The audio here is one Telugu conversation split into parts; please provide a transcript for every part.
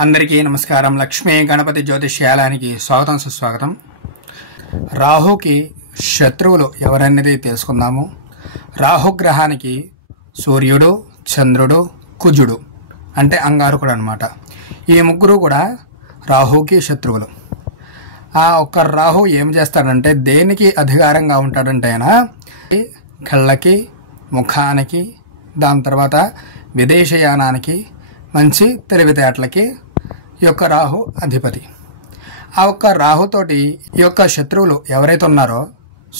అందరికీ నమస్కారం. లక్ష్మీ గణపతి జ్యోతిష్యాలయానికి స్వాగతం సుస్వాగతం. రాహుకి శత్రువులు ఎవరనేది తెలుసుకుందాము. రాహుగ్రహానికి సూర్యుడు, చంద్రుడు, కుజుడు అంటే అంగారకుడు అనమాట. ఈ ముగ్గురు కూడా రాహుకి శత్రువులు. ఆ ఒక్క రాహు ఏం చేస్తాడంటే దేనికి అధికారంగా ఉంటాడంటే ఆయన కళ్ళకి, ముఖానికి, దాని తర్వాత విదేశయానానికి, మంచి తెలివితేటలకి ఈ యొక్క రాహు అధిపతి. ఆ ఒక్క రాహుతోటి ఈ యొక్క శత్రువులు ఎవరైతే ఉన్నారో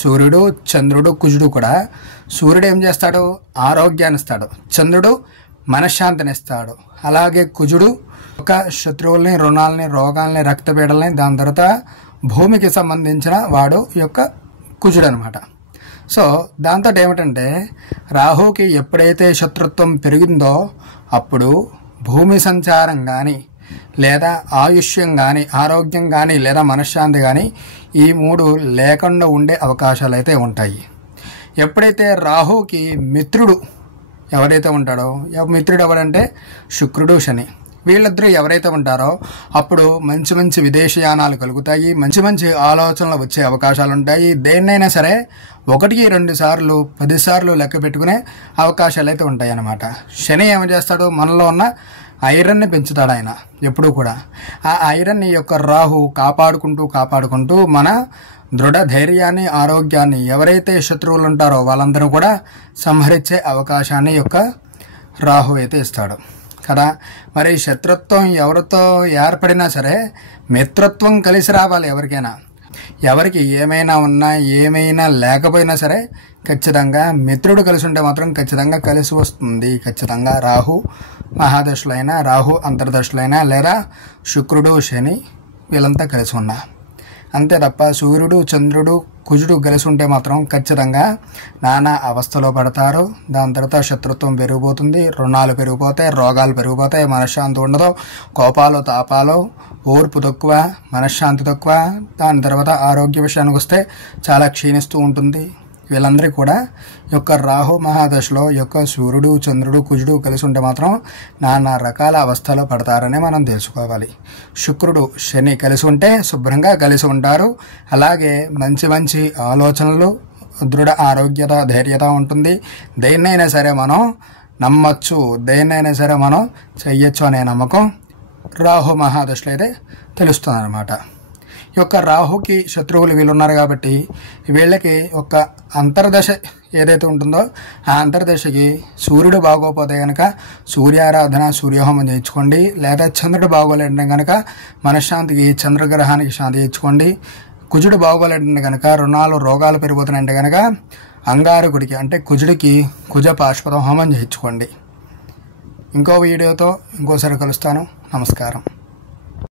సూర్యుడు, చంద్రుడు, కుజుడు కూడా సూర్యుడు ఏం చేస్తాడు? ఆరోగ్యాన్ని ఇస్తాడు. చంద్రుడు మనశ్శాంతిని ఇస్తాడు. అలాగే కుజుడు ఒక శత్రువుల్ని, రుణాలని, రోగాల్ని, రక్తపీడల్ని, దాని తర్వాత భూమికి సంబంధించిన వాడు ఈ యొక్క కుజుడు అనమాట. సో దాంతో ఏమిటంటే రాహుకి ఎప్పుడైతే శత్రుత్వం పెరిగిందో అప్పుడు భూమి సంచారం కానీ, లేదా ఆయుష్యం కానీ, ఆరోగ్యం కానీ, లేదా మనశ్శాంతి కానీ ఈ మూడు లేకుండా ఉండే అవకాశాలు అయితే ఉంటాయి. ఎప్పుడైతే రాహుకి మిత్రుడు ఎవరైతే ఉంటాడో, మిత్రుడు ఎవరంటే శుక్రుడు, శని, వీళ్ళిద్దరూ ఎవరైతే ఉంటారో అప్పుడు మంచి మంచి విదేశయానాలు కలుగుతాయి. మంచి మంచి ఆలోచనలు వచ్చే అవకాశాలు ఉంటాయి. దేన్నైనా సరే 1-2 సార్లు 10 సార్లు లెక్క పెట్టుకునే అవకాశాలు అయితే ఉంటాయి అన్నమాట. శని ఏమి చేస్తాడు? మనలో ఉన్న ఐరన్ని పెంచుతాడు ఆయన ఎప్పుడూ కూడా. ఆ ఐరన్ని యొక్క రాహు కాపాడుకుంటూ మన దృఢ ధైర్యాన్ని, ఆరోగ్యాన్ని, ఎవరైతే శత్రువులు ఉంటారో వాళ్ళందరూ కూడా సంహరించే అవకాశాన్ని యొక్క రాహు అయితే ఇస్తాడు కదా. మరి శత్రుత్వం ఎవరితో ఏర్పడినా సరే మిత్రత్వం కలిసి రావాలి. ఎవరికి ఏమైనా ఉన్నా, ఏమైనా లేకపోయినా సరే ఖచ్చితంగా మిత్రుడు కలిసి ఉంటే మాత్రం ఖచ్చితంగా కలిసి వస్తుంది. ఖచ్చితంగా రాహు మహాదశులైనా, రాహు అంతర్దశులైనా, లేదా శుక్రుడు, శని వీళ్ళంతా కలిసి ఉన్నా అంతే తప్ప సూర్యుడు, చంద్రుడు, కుజుడు కలిసి ఉంటే మాత్రం ఖచ్చితంగా నానా అవస్థలో పడతారు. దాని తర్వాత శత్రుత్వం పెరిగిపోతుంది, రుణాలు పెరిగిపోతాయి, రోగాలు పెరిగిపోతాయి, మనశ్శాంతి ఉండదు, కోపాలు, తాపాలు, ఓర్పు తక్కువ, మనశ్శాంతి తక్కువ. దాని తర్వాత ఆరోగ్య విషయానికి వస్తే చాలా క్షీణిస్తూ ఉంటుంది. వీళ్ళందరికీ కూడా ఈ యొక్క రాహు మహాదశలో యొక్క సూర్యుడు, చంద్రుడు, కుజుడు కలిసి ఉంటే మాత్రం నానా రకాల అవస్థలో పడతారని మనం తెలుసుకోవాలి. శుక్రుడు, శని కలిసి ఉంటే శుభ్రంగా కలిసి ఉంటారు. అలాగే మంచి మంచి ఆలోచనలు, దృఢ ఆరోగ్యత, ధైర్యత ఉంటుంది. దేన్నైనా సరే మనం నమ్మచ్చు, దేన్నైనా సరే మనం చెయ్యొచ్చు అనే నమ్మకం రాహు మహాదశలో అయితే తెలుస్తుంది అనమాట. ఈ యొక్క రాహుకి శత్రువులు వీళ్ళు ఉన్నారు కాబట్టి వీళ్ళకి ఒక అంతర్దశ ఏదైతే ఉంటుందో ఆ అంతర్దశకి సూర్యుడు బాగోపోతే కనుక సూర్యారాధన, సూర్యహోమం చేయించుకోండి. లేదా చంద్రుడు బాగోలేదంటే కనుక మనశ్శాంతికి చంద్రగ్రహానికి శాంతి చేయించుకోండి. కుజుడు బాగోలేదంటే కనుక రుణాలు, రోగాలు పెరిగిపోతున్నాయంటే కనుక అంగారకుడికి అంటే కుజుడికి కుజ పాశుపత హోమం చేయించుకోండి. ఇంకో వీడియోతో ఇంకోసారి కలుస్తాను. నమస్కారం.